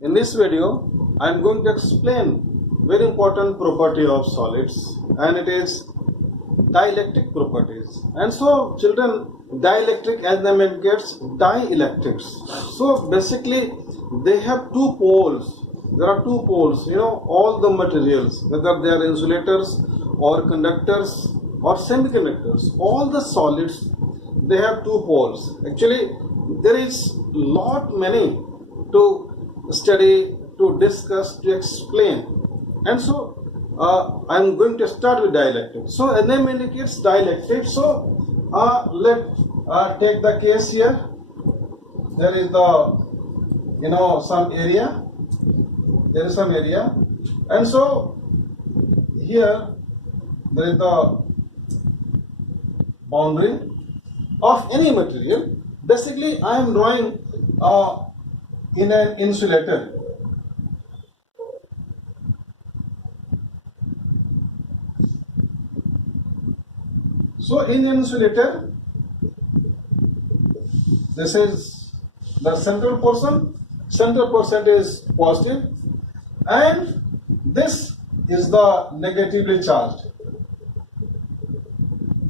In this video, I am going to explain very important property of solids, and it is dielectric properties. And so, children, dielectric as the name gets dielectrics. So basically, they have two poles. There are two poles. All the materials, whether they are insulators or conductors or semiconductors, all the solids, they have two poles. Actually, there is lot many to study, to discuss, to explain. And so I am going to start with dielectric. So a name indicates dielectric. So let's take the case here. There is some area. There is some area, and so here there is the boundary of any material. Basically, I am drawing in an insulator. So in insulator, this is the central portion. Central portion is positive, and this is the negatively charged.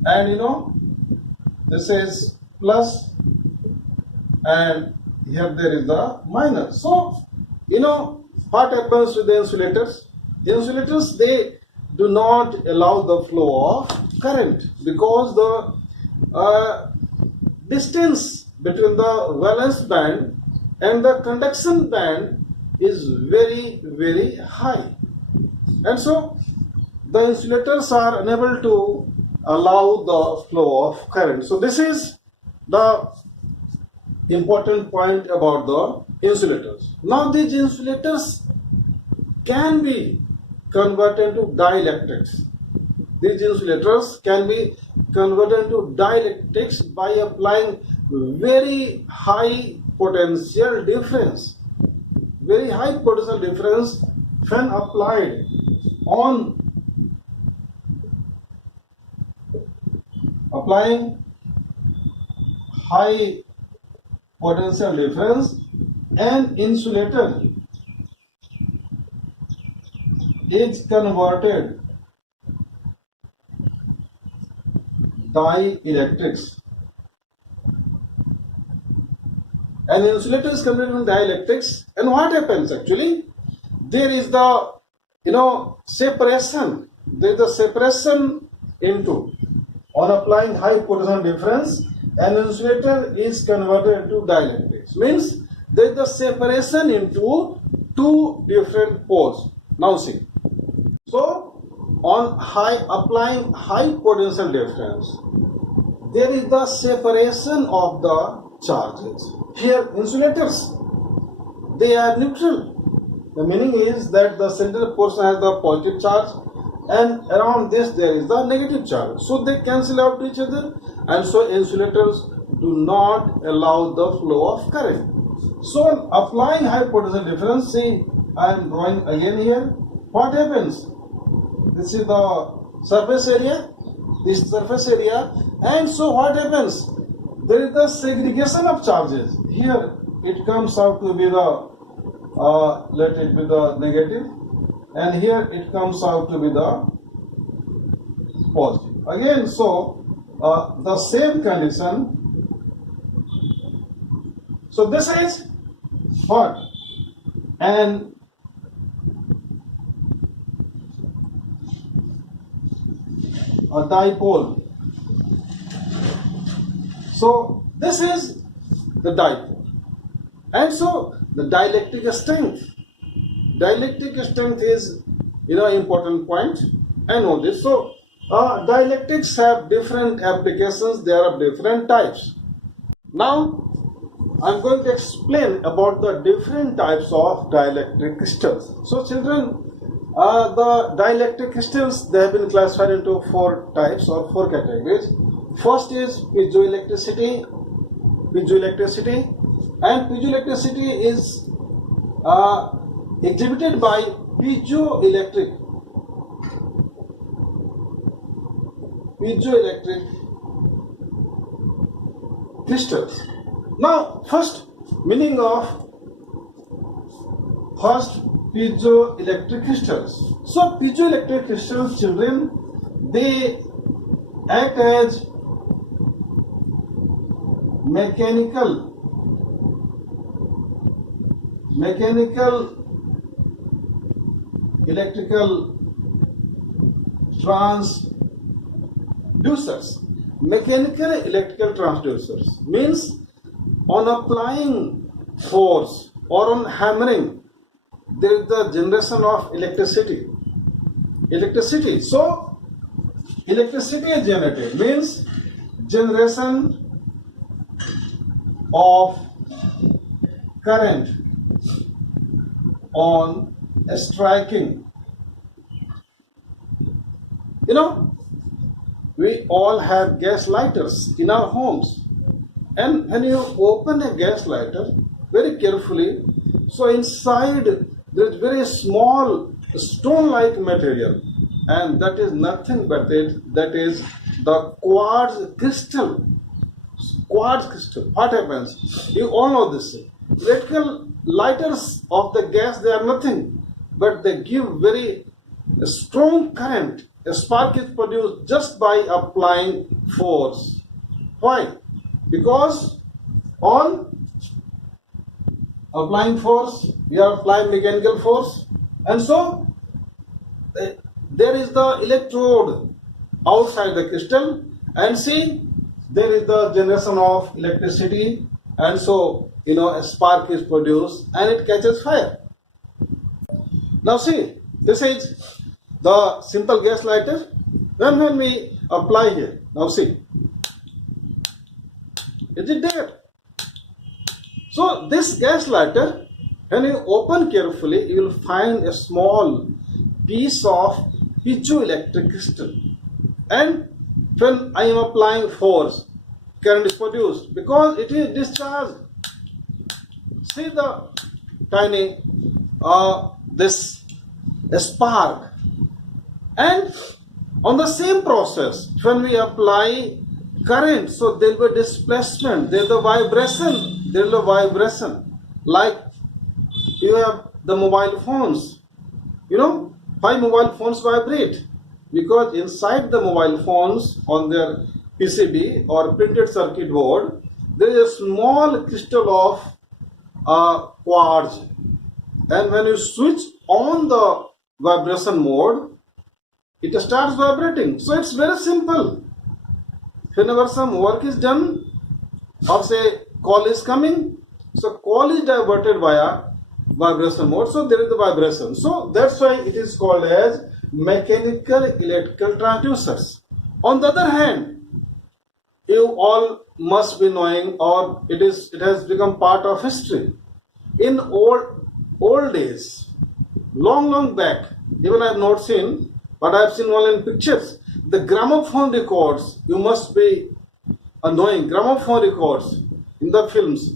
And this is plus, and here there is the minus. So what happens with the insulators? The insulators, they do not allow the flow of current because the distance between the valence band and the conduction band is very, very high, and so the insulators are unable to allow the flow of current. So this is the important point about the insulators. Now these insulators can be converted to dielectrics. These insulators can be converted to dielectrics by applying very high potential difference. Very high potential difference when applied on applying high potential difference, and insulator is converted dielectrics. An insulator is converted to dielectrics, and what happens actually? There is the separation. There is the separation into on applying high potential difference. An insulator is converted to dielectrics. Means there is the separation into two different poles. Now see. So on applying high potential difference, there is the separation of the charges. Here insulators, they are neutral. The meaning is that the central portion has the positive charge, and around this there is the negative charge. So they cancel out each other, and so insulators do not allow the flow of current. So applying high potential difference, see, I am drawing again here. What happens? This is the surface area. This surface area, and so what happens? There is the segregation of charges. Here it comes out to be the let it be the negative, and here it comes out to be the positive. Again, so the same condition. So this is what? And a dipole. So this is the dipole, and so the dielectric strength. Dielectric strength is important point. I know this. So dielectrics have different applications. There are different types. Now I am going to explain about the different types of dielectric crystals. So children, the dielectric crystals, they have been classified into four types or four categories. First is piezoelectricity, and piezoelectricity is exhibited by piezoelectric crystals. Now, first meaning of First, piezoelectric crystals. So piezoelectric crystals, children, they act as mechanical electrical transducers. Mechanical electrical transducers means on applying force or on hammering, there is the generation of electricity. So electricity is generated means generation of current on striking. You know, we all have gas lighters in our homes, and when you open a gas lighter very carefully, so inside there is very small stone-like material, and that is nothing but that is the quartz crystal. What happens? You all know this. Electrical lighters of the gas, they are nothing, but they give very strong current. A spark is produced just by applying force. Why? Because on applying force, we are applying mechanical force, and so there is the electrode outside the crystal, and see, there is the generation of electricity, and so a spark is produced and it catches fire. Now see, this is the simple gas lighter. When we apply here, now see, is it there? So this gas lighter, when you open carefully, you will find a small piece of piezoelectric crystal, and when I am applying force, current is produced because it is discharged. See the tiny this spark, and on the same process, when we apply current, so there will be displacement, there is a vibration, like you have the mobile phones. Why mobile phones vibrate? Because inside the mobile phones, on their PCB or printed circuit board, there is a small crystal of quartz, and when you switch on the vibration mode, it starts vibrating. So it's very simple. Whenever some work is done, or say call is coming, so call is diverted via vibration mode, so there is the vibration. So that's why it is called as mechanical electrical transducers. On the other hand, you all must be knowing, or it has become part of history. In old days, long back, even I have not seen, but I have seen only in pictures, the gramophone records, you must be knowing gramophone records in the films.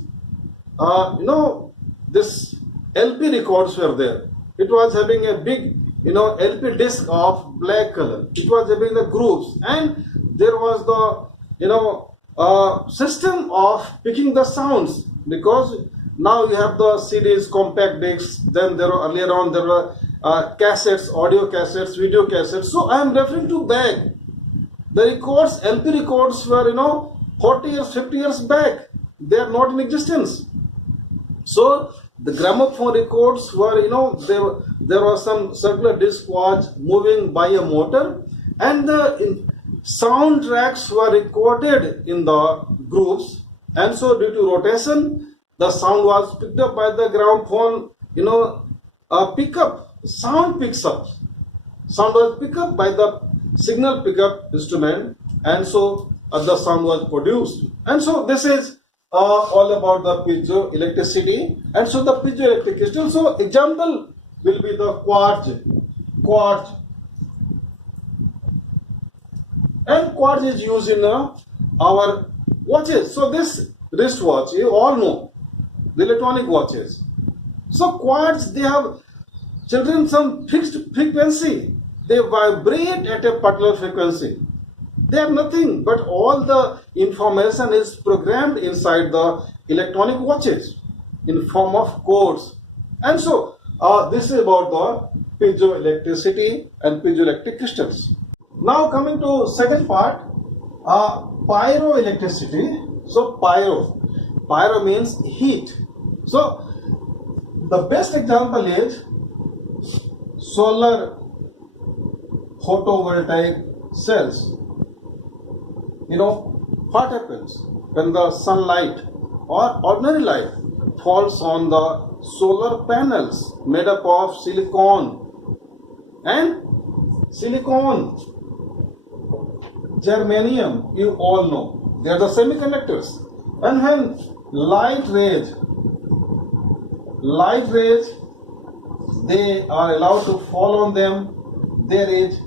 This LP records were there. It was having a big LP disc of black color. It was having the grooves, and there was the system of picking the sounds, because now you have the CDs, compact discs, then earlier on there were cassettes, audio cassettes, video cassettes. So I am referring to back. The records, LP records were 40 years, 50 years back. They are not in existence. So the gramophone records were, there was some circular disc was moving by a motor, and the soundtracks were recorded in the grooves, and so due to rotation, the sound was picked up by the gramophone, pickup. Sound picks up. Sound was picked up by the signal pickup instrument, and so the sound was produced. And so this is all about the piezoelectricity, and so the piezoelectric crystal. So example will be the quartz, and quartz is used in our watches. So this wristwatch, you all know, the electronic watches. So quartz, they have, children, some fixed frequency. They vibrate at a particular frequency. They have nothing, but all the information is programmed inside the electronic watches in form of codes. And so This is about the piezoelectricity and piezoelectric crystals. Now coming to second part, pyroelectricity. So pyro means heat. So the best example is solar photovoltaic cells. You know what happens when the sunlight or ordinary light falls on the solar panels made up of silicon, germanium, you all know, they are the semiconductors. And when light rays, they are allowed to fall on them, there is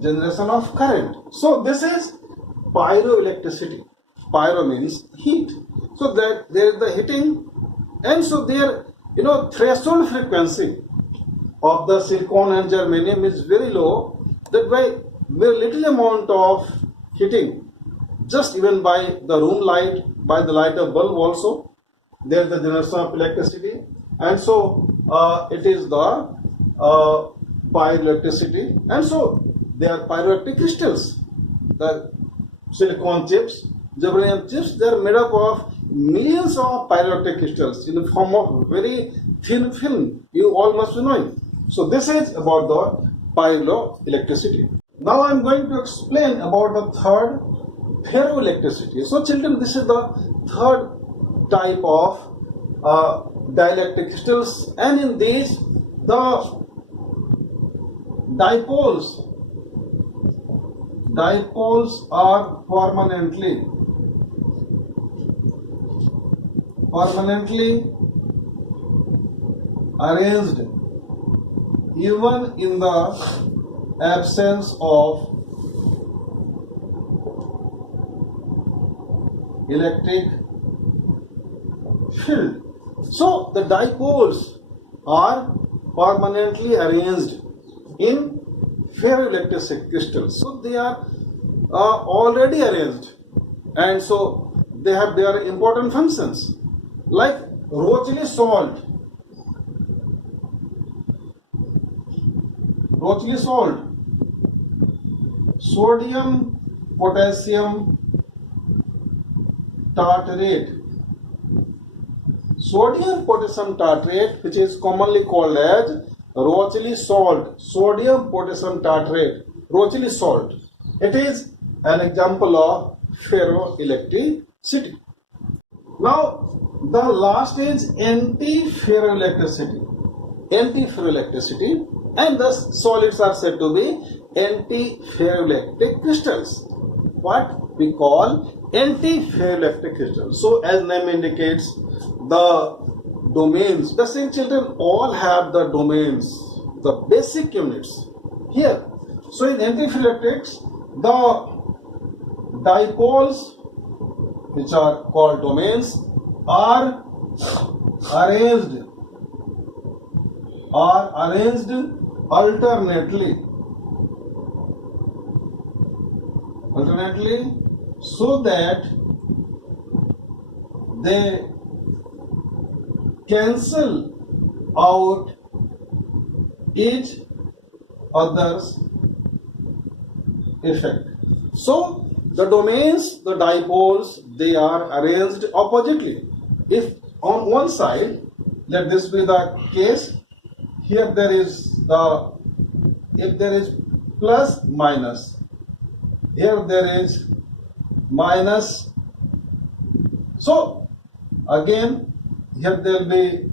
generation of current. So this is pyroelectricity. Pyro means heat. So that there is the heating, and so there, threshold frequency of the silicon and germanium is very low. That by very little amount of heating, just even by the room light, by the light of bulb also, there is the generation of electricity, and so it is the pyroelectricity, and so they are piezoelectric crystals. The silicon chips, germanium chips, they are made up of millions of piezoelectric crystals in the form of very thin film. You all must be knowing. So this is about the piezoelectricity. Now I am going to explain about the third, ferroelectricity. So children, this is the third type of dielectric crystals, and in these the dipoles are permanently arranged even in the absence of electric field. So the dipoles are permanently arranged in ferroelectric crystals. So they are already arranged, and so they have their important functions, like Rochely salt. Sodium potassium tartrate. Sodium potassium tartrate, which is commonly called as Rochely salt, sodium potassium tartrate, Rochely salt. It is an example of ferroelectricity. Now, the last is anti-ferroelectricity. And thus solids are said to be anti-ferroelectric crystals. What we call anti-ferroelectric crystals. So, as name indicates, the domains, the same children all have the domains, the basic units here. So in anti-ferroelectrics, the dipoles, which are called domains, are arranged alternately so that they cancel out each other's effect. So the domains, the dipoles, they are arranged oppositely. If on one side, let this be the case, here there is the, if there is plus minus, here there is minus, so again here there will be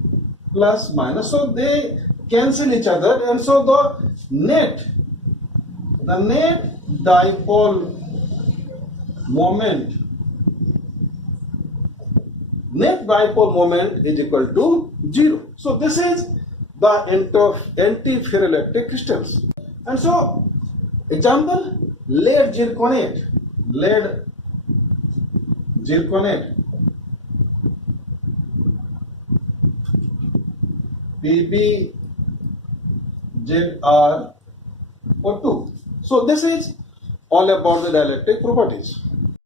plus minus, so they cancel each other, and so the net dipole moment is equal to 0. So this is the anti-ferroelectric crystals. And so example, lead zirconate, PbZrO2. So this is all about the dielectric properties.